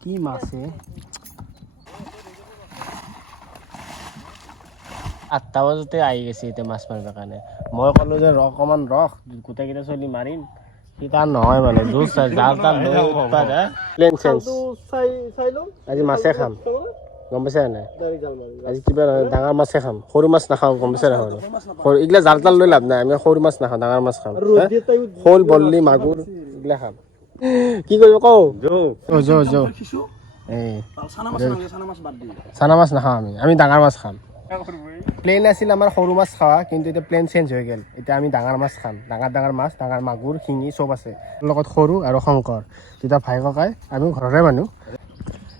কি মাছ? আঠটা বজাতে আহি গৈছে এতিয়া মাছ মাৰিবৰ কাৰণে। মই ক'লো যে ৰহ অকণমান ৰখ গোটেইকেইটা চলি মাৰিম। সি তাৰ নহয় মানে জোচ জাল তাল লৈ উৎপাত প্লেন চেঞ্জ আজি মাছে খাম। গম পাইছা নে নাই? আজি কিবা ডাঙৰ মাছে খাম। সৰু মাছ নাখাওঁ গম পাইছা নাই সৰু সৰু এইগিলা জাল তাল লৈ লাভ নাই আমি সৰু মাছ নাখাওঁ ডাঙৰ মাছ খাম। শ'ল বল্লি মাগুৰ এইগিলা খাম। কি কৰিব কওঁ? যৌ। যৌ যৌ এই চানা মাছ নাখাওঁ আমি আমি ডাঙৰ মাছ খাম। প্লেন আছিল আমাৰ সৰু মাছ খোৱা কিন্তু এতিয়া প্লেন চেঞ্জ হৈ গ'ল। এতিয়া আমি ডাঙৰ মাছ খাম। ডাঙৰ ডাঙৰ মাছ ডাঙৰ মাগুৰ শিঙি চব আছে। লগত সৰু আৰু শংকৰ। দুটা ভাই ককাই আমি ঘৰৰে মানুহ।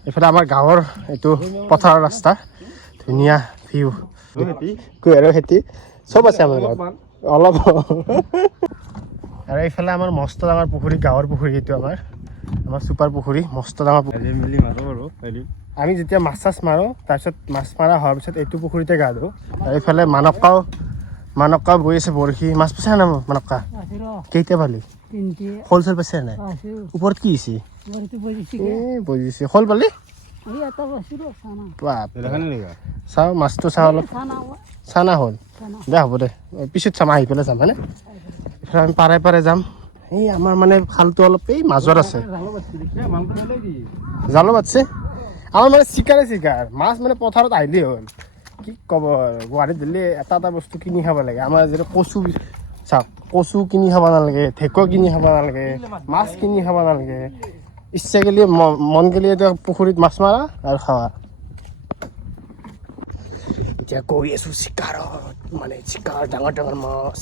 এইফালে আমাৰ গাঁৱৰ এইটো পথাৰৰ ৰাস্তা। ধুনীয়া ভিউ কুঁহিয়াৰৰ খেতি চব আছে আমাৰ গাঁৱত। অলপ আৰু এইফালে আমাৰ মস্ত ডাঙৰ পুখুৰী গাঁৱৰ পুখুৰী এইটো আমাৰ। আমাৰ চুপাৰ পুখুৰী মস্ত ডাঙৰ পুখুৰী। আমি যেতিয়া মাছ চাছ মাৰোঁ তাৰপিছত মাছ মাৰা হোৱাৰ পিছত এইটো পুখুৰীতে গা ধোঁ। আৰু এইফালে মানকাও মানকাও বৈ আছে বৰশী। মাছ পাইছা না মানকা কেইটা পালি? শ'ল চল পাইছা নাই? ওপৰত কি হৈছে এ বুজিছে। শ'ল পালি? চাওঁ মাছটো চাওঁ অলপ। চানা হ'ল দে হ'ব দে। পিছত চাম আহি পেলাই যাম হয়নে? এইফালে আমি পাৰে পাৰে যাম। এই আমাৰ মানে খালটো অলপ, এই মাজত আছে। জালো পাতছে আমাৰ মানে চিকাৰে চিকাৰ। মাছ মানে পথাৰত আহিলেই হ'ল। কি ক'ব গুৱাহাটীত দিলে এটা এটা বস্তু কিনি খাব লাগে। আমাৰ যিটো কচু চাওক, কচু কিনি খাব নালাগে, ঢেঁকু কিনি খাব নালাগে, মাছ কিনি খাব নালাগে। ইচ্ছা গেলি মন গেলি এতিয়া পুখুৰীত মাছ মাৰা আৰু খাৱা। এতিয়া গৈ আছো চিকাৰত মানে চিকাৰ, ডাঙৰ ডাঙৰ মাছ।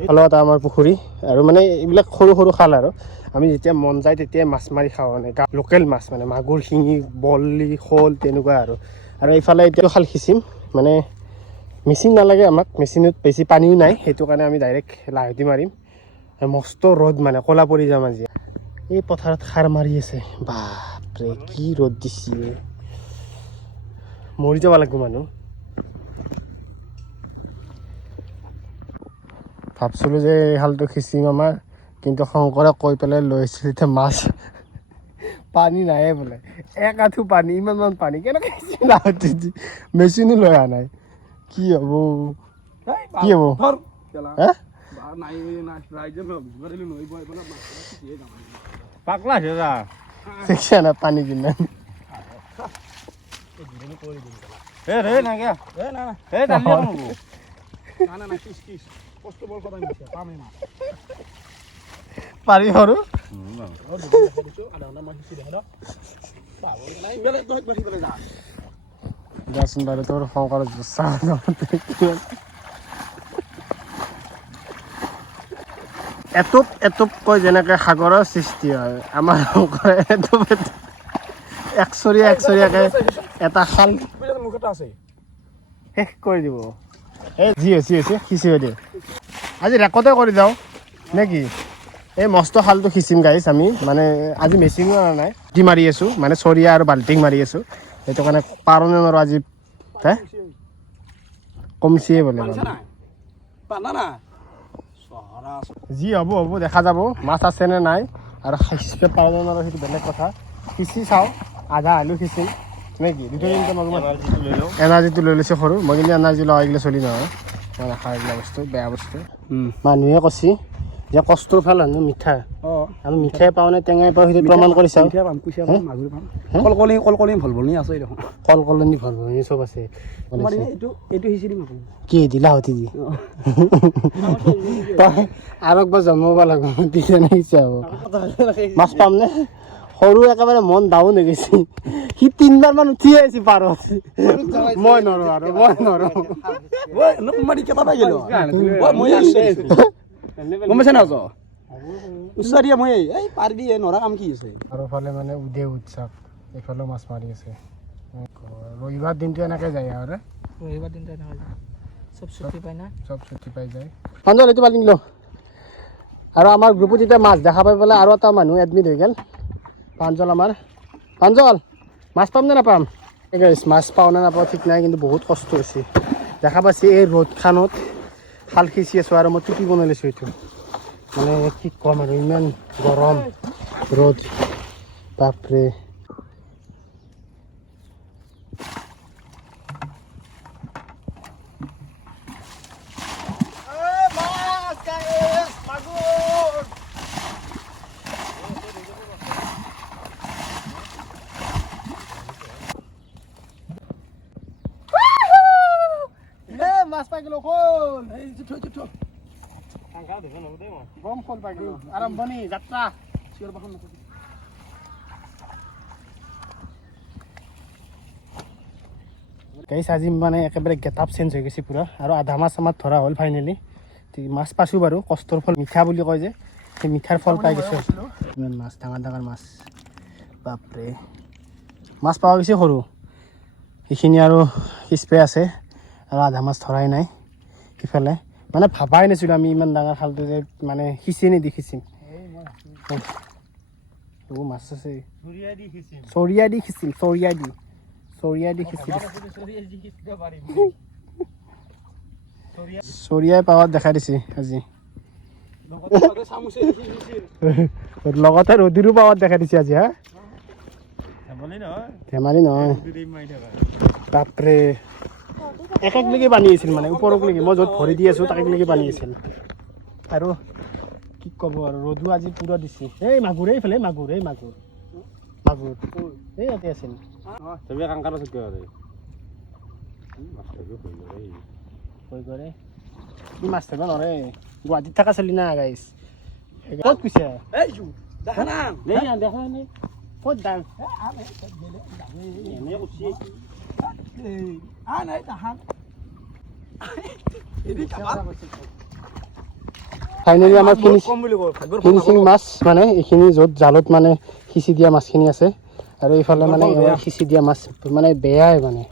খালত এটা আমাৰ পুখুৰী আৰু মানে এইবিলাক সৰু সৰু খাল আৰু। আমি যেতিয়া মন যায় তেতিয়াই মাছ মাৰি খাওঁ মানে লোকেল মাছ মানে মাগুৰ, শিঙি বল্লি শ'ল তেনেকুৱা আৰু। আৰু এইফালে এতিয়া খাল সিঁচিম মানে মেচিন নালাগে আমাক, মেচিনত বেছি পানীও নাই, সেইটো কাৰণে আমি ডাইৰেক্ট লাহেদি মাৰিম। মস্ত ৰ'দ মানে ক'লা পৰি যাম আজি। এই পথাৰত সাৰ মাৰি আছে, বাপৰে, কি ৰ'দ দিছে। মৰি যাব লাগিব মানুহ। ভাবছিলোঁ যে এই হালটো সিঁচিম আমাৰ কিন্তু শংকৰে কৈ পেলাই লৈ আহিছিল এতিয়া মাছ। পানী নায়ে বোলে। এক আঁঠু পানী ইমানমান পানী। কেনেকৈ মেচিনো লৈ অহা নাই। কি হ'ব? কি হ'ব? হে? পাকলা হেৰা দেখিছা না পানী কিমান? এ ৰে নাগে এ না না। এ দালি না না না কিস কিস কষ্ট বল কথা নিছে পামে না। পাৰি সৰু ও দেখি দিছো আধা ঘণ্টা হিসি দেখো পাবো নাই মেলে তো একবার হিসি যা যাচোন বাৰু তোৰ শংকৰ চাহ এটুপ এটুপকৈ যেনেকৈ সাগৰৰ সৃষ্টি হয় আমাৰ শংকৰে এটুপ একচৰীয়া একচৰীয়াকৈ এটা খাল বুঝা মুখ এটা আছে। শেষ কৰি দিব। এই যি হৈছে হৈছে সিঁচিব দিয়ে। আজি ৰেকৰ্ডে কৰি যাওঁ নে কি? এই মস্ত খালটো সিঁচিম গাইছ আমি। মানে আজি মেচিনো অনা নাই। দি মাৰি আছোঁ মানে চৰিয়া আৰু বাল্টিং মাৰি আছোঁ। সেইটো কাৰণে পাৰোঁ নে নোৱাৰোঁ আজি? হে? কমচিয়ে বোলে। যি হ'ব হ'ব দেখা যাব। মাছ আছে নে নাই? আৰু পাৰোঁ নে নোৱাৰোঁ সেইটো বেলেগ কথা। সিঁচি চাওঁ। আধা আলু সিঁচিম। এনাৰ্জি লৈ লৈছে সৰু। মই কিন্তু এনাৰ্জি লগাই গ'লে চলি নহয় মানে খাই এইবিলাক বস্তু বেয়া বস্তু। মানুহে কৈছে যে কষ্টৰ ফল হ'ল মিঠা। আমি মিঠাই পাওঁ নে টেঙাই পাওঁ সেইটো প্ৰমাণ কৰি চাওঁ। আছে দেখোন কলকলনি চব আছে। কি দি লাহতি দি? আৰু একবাৰ জন্মাব লাগিব তেতিয়া হ'ব মাছ পাম নে? সৰু একেবাৰে মন ডাউন হৈ গৈছে। সি তিনিবাৰ মান উঠি আহিছে পাৰত। মই নৰো আৰু মই নৰো। মাৰি কেটা পাই গেল। মই আছে। গম পাইছা না তো মই এই পাৰ দিয়ে নৰা কাম কি আছে আৰু ফালে মানে উদে উৎসৱ এইফালেও মাছ মাৰি আছে। ৰবিবাৰ দিনটো এনেকৈ যায় আৰু ৰবিবাৰ দিনটো এনেকুৱা যায়। চব ছুটি পায় না? চব ছুটি পাই যায়। প্ৰাঞ্জল এইটো বাল্টিং ল আৰু আমাৰ গ্ৰুপত এতিয়া মাছ দেখা পাই পেলাই আৰু এটা মানুহ এডমিট হৈ গ'ল। প্ৰাঞ্জল আমাৰ। প্ৰাঞ্জল মাছ পাম নে নাপাম? মাছ পাওঁ নে নাপাওঁ ঠিক নাই, কিন্তু বহুত কষ্ট হৈছে। দেখা পাইছে এই ৰ'দখনত শাল সিঁচি আছোঁ আৰু মই টুপি বনাই লৈছোঁ এইটো। মানে কি ক'ম আৰু, ইমান গৰম ৰ'দ। বাপৰে মাছ পাই গেলো খোল বাখৰ গাইছ আজি মানে একেবাৰে গেটআপ চেঞ্জ হৈ গৈছে পূৰা। আৰু আধা মাছ আমাৰ ধৰা হ'ল ফাইনেলি মাছ পাইছোঁ বাৰু, কষ্টৰ ফল, মিঠা বুলি কয় যে। সেই মিঠাৰ ফল পাই গৈছোঁ। ইমান মাছ, ডাঙৰ ডাঙৰ মাছ। বাপৰে। মাছ পোৱা গৈছে সৰু। সেইখিনি আৰু সিচপে আছে। আৰু আধা মাছ ধৰাই নাই, সিফালে। মানে ভাবাই নাছিলোঁ আমি ইমান ডাঙৰ খালটো যে মানে সিঁচি নিদি সিঁচিম। এইবোৰ মাছ আছে। চুৰিয়া দি সিঁচিম। চৰিয়া দি সিঁচিম চৰিয়া দি। চৰিয়া দি সিঁচি চৰিয়াই পাৱাত দেখাই দিছে আজি। লগতে। ৰদিৰো পাৱাত দেখাই দিছে আজি হা? ধেমালি নহয়। বাপৰে। এক একলৈকে পানী আছিল মানে ওপৰলৈকে মই য'ত ভৰি দি আছোঁ তাকলৈকে পানী আছিল আৰু কি ক'ব আৰু ৰ'দো আজি পূৰা দিছে। এই মাগুৰ এইফালে মাগুৰ এই মাগুৰ। মাগুৰ। এই ইয়াতে আছিল। ভয় কৰে কি মাছ ধৰিব নোৱাৰে। গুৱাহাটীত থকা চলি না গাইছ ক'ত কৈছে দেখা নাই। ক'ত দাম ফাইনেলি আমাৰ ফিনিচিং মাছ মানে এইখিনি য'ত জালত মানে সিঁচি দিয়া মাছখিনি আছে। আৰু এইফালে মানে সিঁচি দিয়া মাছ মানে বেয়াই মানে।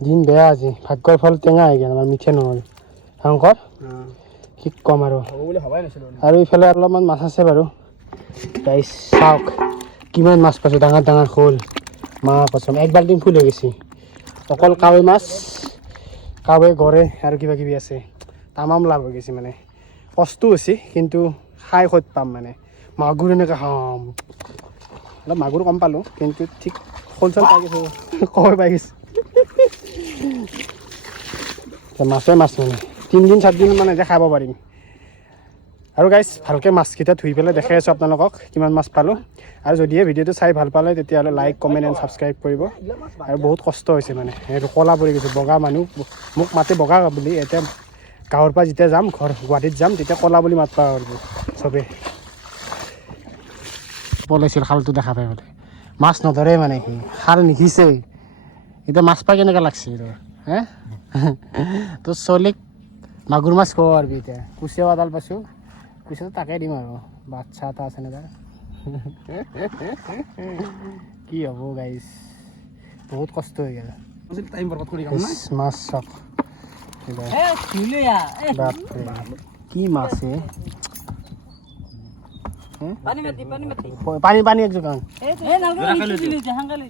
দিন বেয়া আজি। ভাগ্যৰ ফল টেঙা হৈ গ'ল আমাৰ মিঠা নহ'ল। শংকৰ কি ক'ম আৰু। আৰু ইফালে অলপমান মাছ আছে বাৰু। গাইছ চাওক কিমান মাছ পাইছোঁ। ডাঙৰ ডাঙৰ শ'ল। মা কচম। এক বাল্টিং ফুল হৈ গৈছে। অকল কাৱৈ মাছ কাৱৈ গৰে আৰু কিবা কিবি আছে। তামাম লাভ হৈ গৈছে মানে। কষ্ট হৈছে কিন্তু খাই ক'ত পাম মানে। মাগুৰ এনেকৈ খাম। অলপ মাগুৰ কম পালোঁ কিন্তু ঠিক শ'ল চল পাই গৈছোঁ কয় পাই গৈছোঁ। মাছে মাছ মানে তিনিদিন চাৰিদিন মানে এতিয়া খাব পাৰিম। আৰু গাইজ ভালকৈ মাছকেইটা ধুই পেলাই দেখাই আছোঁ আপোনালোকক, কিমান মাছ পালোঁ। আৰু যদিহে ভিডিঅ'টো চাই ভালো পালে, তেতিয়াহ'লে লাইক কমেণ্ট এণ্ড ছাবস্ক্ৰাইব কৰিব। আৰু বহুত কষ্ট হৈছে মানে। সেইটো ক'লা পৰি গৈছে, বগা মানুহ। মোক মাতে বগা বুলি, এতিয়া গাঁৱৰ পৰা যেতিয়া যাম, ঘৰ গুৱাহাটীত যাম, তেতিয়া ক'লা বুলি মাত পাব পাৰিব চবেই পলাইছিল খালটো দেখা পাই বোলে মাছ নধৰে মানে সি, খাল নিসিঁচেই এতিয়া মাছ পাই কেনেকৈ লাগছে তোৰ হে? তোৰ চলিক মাগুৰ মাছ খুৱাব পাৰিবি এতিয়া। কুচিয়া এডাল পাইছোঁ। কুচিয়াটো তাকে দিম আৰু। বাচ্চা এটা আছে নে তাৰ? কি হ'ব গাইছ বহুত কষ্ট হৈ গ'ল। মাছ চাওক বাপৰে। কি মাছ হে পানী পানী মাতি পানী পানী এক যোগান এ নালগে ইটো দিলি যে হাংগা লৈ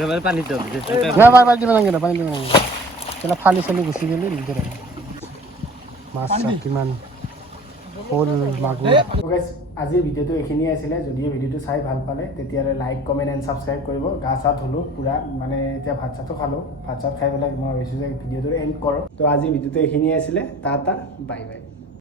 নালাগে পানী কেলা ফালি মাছ কিমান শ'ল মাগুৰ আজিৰ ভিডিঅ'টো এইখিনিয়ে আছিলে। যদিও ভিডিঅ'টো চাই ভালো পালে তেতিয়াহ'লে লাইক কমেণ্ট এণ্ড ছাবস্ক্ৰাইব কৰিব। গা চা ধুলোঁ পূৰা মানে এতিয়া ভাত চাতো খালোঁ। ভাত চাত খাই পেলাই মই ভাবিছোঁ যে ভিডিঅ'টো এণ্ড কৰোঁ। তো আজিৰ ভিডিঅ'টো এইখিনিয়ে আছিলে। টা টা বাই বাই।